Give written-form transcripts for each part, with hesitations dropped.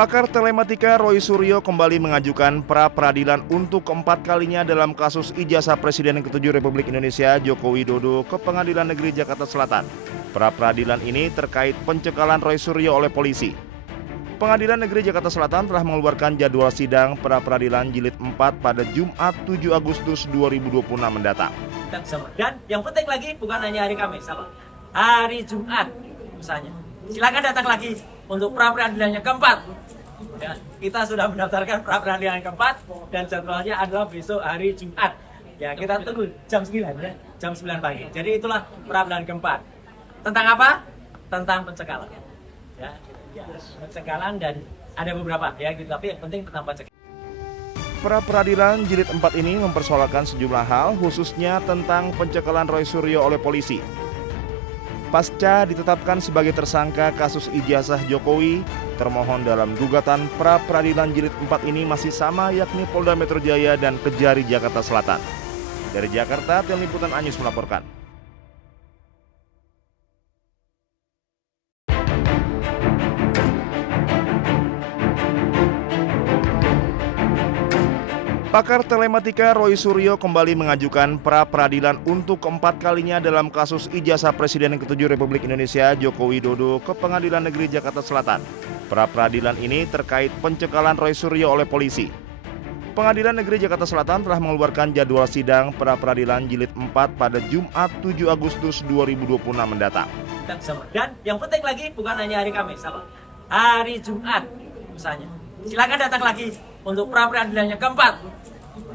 Pakar telematika Roy Suryo kembali mengajukan pra-peradilan untuk keempat kalinya dalam kasus ijazah Presiden ke-7 Republik Indonesia Joko Widodo ke Pengadilan Negeri Jakarta Selatan. Pra-peradilan ini terkait pencekalan Roy Suryo oleh polisi. Pengadilan Negeri Jakarta Selatan telah mengeluarkan jadwal sidang pra-peradilan jilid 4 pada Jumat 7 Agustus 2026 mendatang. Dan yang penting lagi bukan hanya hari Kamis, hari Jumat misalnya. Silakan datang lagi untuk pra-peradilannya keempat. Ya, kita sudah mendaftarkan pra-peradilan keempat dan jadwalnya adalah besok hari Jumat. Ya, kita tunggu jam 9 ya, jam 9 pagi. Jadi itulah pra-peradilan keempat. Tentang apa? Tentang pencekalan. Ya, pencekalan dan ada beberapa ya gitu, tapi yang penting tentang pencekalan. Pra-peradilan jilid 4 ini mempersoalkan sejumlah hal, khususnya tentang pencekalan Roy Suryo oleh polisi. Pasca ditetapkan sebagai tersangka kasus ijazah Jokowi, termohon dalam gugatan pra-peradilan jilid 4 ini masih sama, yakni Polda Metro Jaya dan Kejari Jakarta Selatan. Dari Jakarta, Tim Liputan Anyus melaporkan. Pakar telematika Roy Suryo kembali mengajukan pra-peradilan untuk keempat kalinya dalam kasus ijazah Presiden ke-7 Republik Indonesia Joko Widodo ke Pengadilan Negeri Jakarta Selatan. Pra-peradilan ini terkait pencekalan Roy Suryo oleh polisi. Pengadilan Negeri Jakarta Selatan telah mengeluarkan jadwal sidang pra-peradilan jilid 4 pada Jumat 7 Agustus 2026 mendatang. Dan yang penting lagi bukan hanya hari Kamis, hari Jumat misalnya. Silakan datang lagi untuk pra-peradilannya keempat.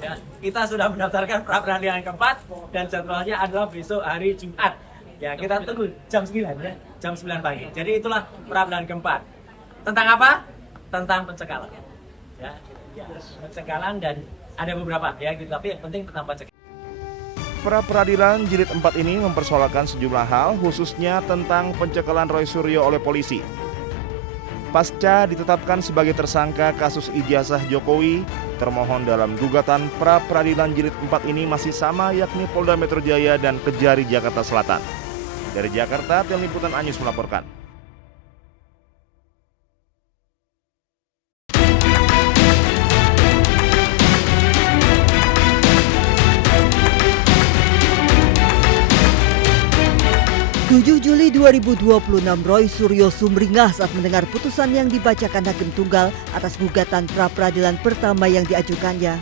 Ya, kita sudah mendaftarkan pra-peradilan keempat dan jadwalnya adalah besok hari Jumat. Ya, kita tunggu jam 9 ya, jam 9 pagi. Jadi itulah pra-peradilan keempat. Tentang apa? Tentang pencekalan. Ya, pencekalan dan ada beberapa ya gitu, tapi yang penting tentang pencekalan. Pra-peradilan jilid 4 ini mempersoalkan sejumlah hal, khususnya tentang pencekalan Roy Suryo oleh polisi. Pasca ditetapkan sebagai tersangka kasus ijazah Jokowi, termohon dalam gugatan pra-peradilan jilid 4 ini masih sama, yakni Polda Metro Jaya dan Kejari Jakarta Selatan. Dari Jakarta, Tim Liputan Anyus melaporkan. Juli 2026, Roy Suryo sumringah saat mendengar putusan yang dibacakan Hakim Tunggal atas gugatan pra-peradilan pertama yang diajukannya.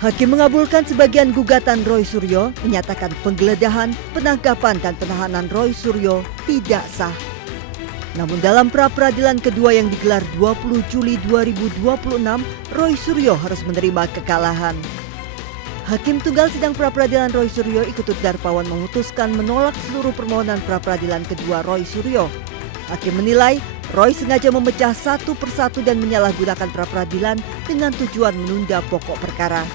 Hakim mengabulkan sebagian gugatan Roy Suryo, menyatakan penggeledahan, penangkapan, dan penahanan Roy Suryo tidak sah. Namun dalam pra-peradilan kedua yang digelar 20 Juli 2026, Roy Suryo harus menerima kekalahan. Hakim Tunggal sidang pra-peradilan Roy Suryo Iketut Darpawan memutuskan menolak seluruh permohonan pra-peradilan kedua Roy Suryo. Hakim menilai Roy sengaja memecah satu persatu dan menyalahgunakan pra-peradilan dengan tujuan menunda pokok perkara.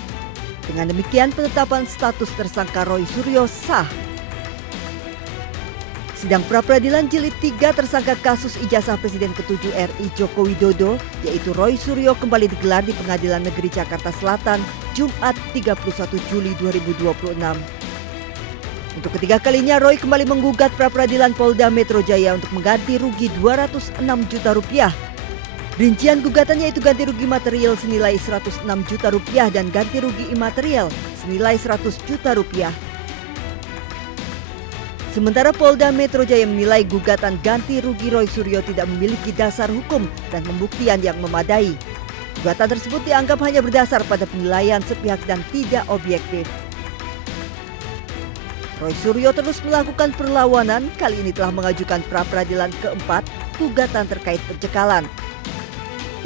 Dengan demikian, penetapan status tersangka Roy Suryo sah. Sidang pra-peradilan jilid 3 tersangka kasus ijazah Presiden ke-7 RI Joko Widodo, yaitu Roy Suryo, kembali digelar di Pengadilan Negeri Jakarta Selatan Jumat 31 Juli 2026. Untuk ketiga kalinya, Roy kembali menggugat pra-peradilan Polda Metro Jaya untuk mengganti rugi 206 juta rupiah. Rincian gugatannya itu ganti rugi material senilai 106 juta rupiah dan ganti rugi imaterial senilai 100 juta rupiah. Sementara Polda Metro Jaya menilai gugatan ganti rugi Roy Suryo tidak memiliki dasar hukum dan pembuktian yang memadai. Gugatan tersebut dianggap hanya berdasar pada penilaian sepihak dan tidak objektif. Roy Suryo terus melakukan perlawanan, kali ini telah mengajukan pra-peradilan keempat gugatan terkait pencekalan.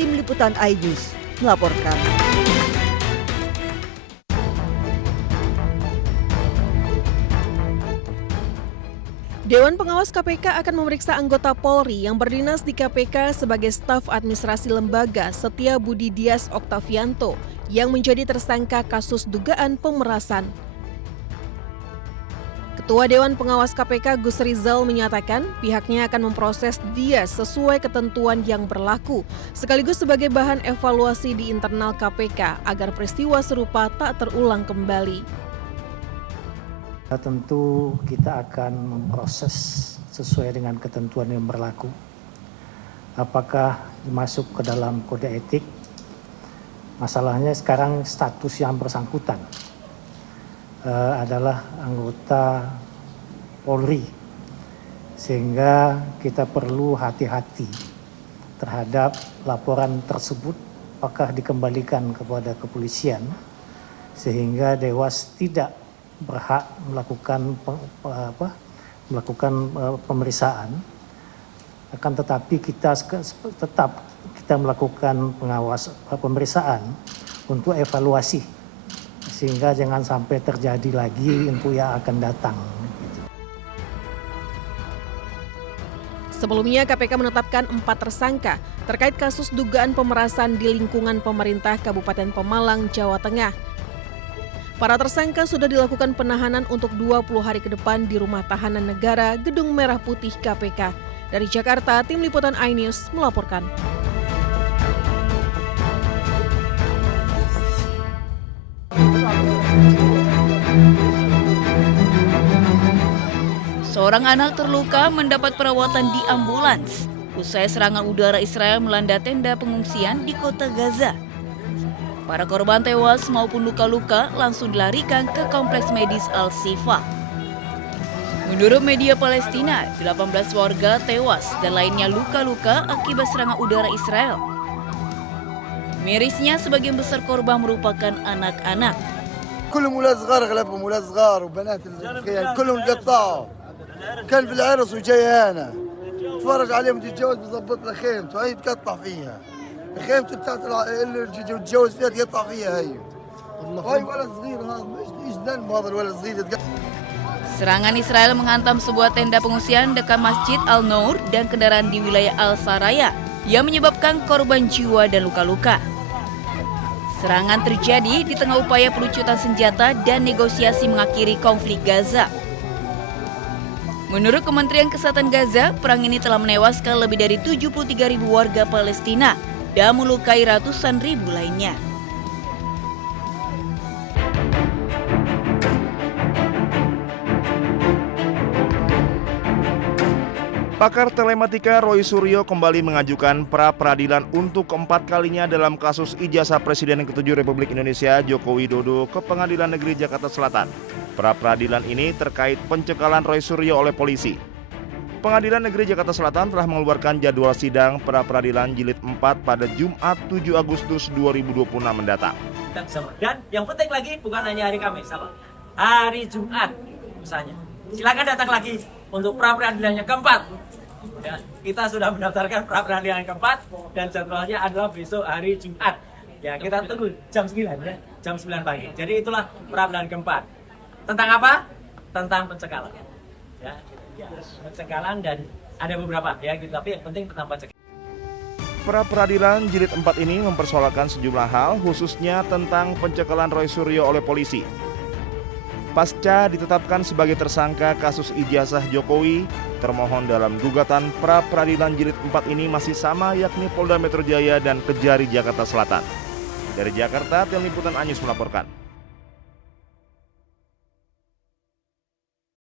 Tim Liputan iNews melaporkan. Dewan Pengawas KPK akan memeriksa anggota Polri yang berdinas di KPK sebagai staf administrasi lembaga Setia Budi Dias Oktavianto yang menjadi tersangka kasus dugaan pemerasan. Ketua Dewan Pengawas KPK Gus Rizal menyatakan pihaknya akan memproses Dias sesuai ketentuan yang berlaku, sekaligus sebagai bahan evaluasi di internal KPK agar peristiwa serupa tak terulang kembali. Tentu kita akan memproses sesuai dengan ketentuan yang berlaku. apakah masuk ke dalam kode etik. Masalahnya sekarang status yang bersangkutan adalah anggota Polri, sehingga kita perlu hati-hati terhadap laporan tersebut, apakah dikembalikan kepada kepolisian sehingga Dewas tidak berhak melakukan pemeriksaan. Akan tetapi kita melakukan pemeriksaan untuk evaluasi sehingga jangan sampai terjadi lagi untuk yang akan datang. Sebelumnya, KPK menetapkan 4 tersangka terkait kasus dugaan pemerasan di lingkungan pemerintah Kabupaten Pemalang, Jawa Tengah. Para tersangka sudah dilakukan penahanan untuk 20 hari ke depan di Rumah Tahanan Negara Gedung Merah Putih KPK. Dari Jakarta, Tim Liputan iNews melaporkan. Seorang anak terluka mendapat perawatan di ambulans usai serangan udara Israel melanda tenda pengungsian di kota Gaza. Para korban tewas maupun luka-luka langsung dilarikan ke kompleks medis Al-Shifa. Menurut media Palestina, 18 warga tewas dan lainnya luka-luka akibat serangan udara Israel. Mirisnya, sebagian besar korban merupakan anak-anak. كلهم ولاد صغار اغلبهم ولاد صغار وبنات الخيال كلهم قطعوا كان في العرس وجاي هنا اتفرج عليهم تتجوز بظبط له خيمته هي تقطع فيها خيمته بتاعت اللي يتجوز فيها تقطع فيها هي ولد صغير هذا ايش ذنب هذا الولد الصغير. Serangan Israel menghantam sebuah tenda pengungsian dekat Masjid Al-Nour dan kendaraan di wilayah Al-Saraya yang menyebabkan korban jiwa dan luka-luka. Serangan terjadi di tengah upaya pelucutan senjata dan negosiasi mengakhiri konflik Gaza. Menurut Kementerian Kesehatan Gaza, perang ini telah menewaskan lebih dari 73.000 warga Palestina dan melukai ratusan ribu lainnya. Pakar telematika Roy Suryo kembali mengajukan pra-peradilan untuk keempat kalinya dalam kasus ijazah Presiden ke-7 Republik Indonesia Joko Widodo ke Pengadilan Negeri Jakarta Selatan. Pra-peradilan ini terkait pencekalan Roy Suryo oleh polisi. Pengadilan Negeri Jakarta Selatan telah mengeluarkan jadwal sidang pra-peradilan jilid 4 pada Jumat 7 Agustus 2026 mendatang. Dan yang penting lagi bukan hanya hari Kamis, hari Jumat misalnya. Silakan datang lagi untuk pra-peradilan yang keempat. Ya, kita sudah mendaftarkan pra-peradilan yang keempat dan jadwalnya adalah besok hari Jumat. Ya, kita tunggu jam 9 ya, jam 9 pagi. Jadi itulah pra-peradilan keempat. Tentang apa? Tentang pencekalan. Ya, pencekalan dan ada beberapa ya, gitu. Tapi yang penting tentang pencekalan. Pra-peradilan jilid 4 ini mempersoalkan sejumlah hal, khususnya tentang pencekalan Roy Suryo oleh polisi. Pasca ditetapkan sebagai tersangka kasus ijazah Jokowi, termohon dalam gugatan pra-peradilan jilid 4 ini masih sama, yakni Polda Metro Jaya dan Kejari Jakarta Selatan. Dari Jakarta, Tim Liputan iNews melaporkan.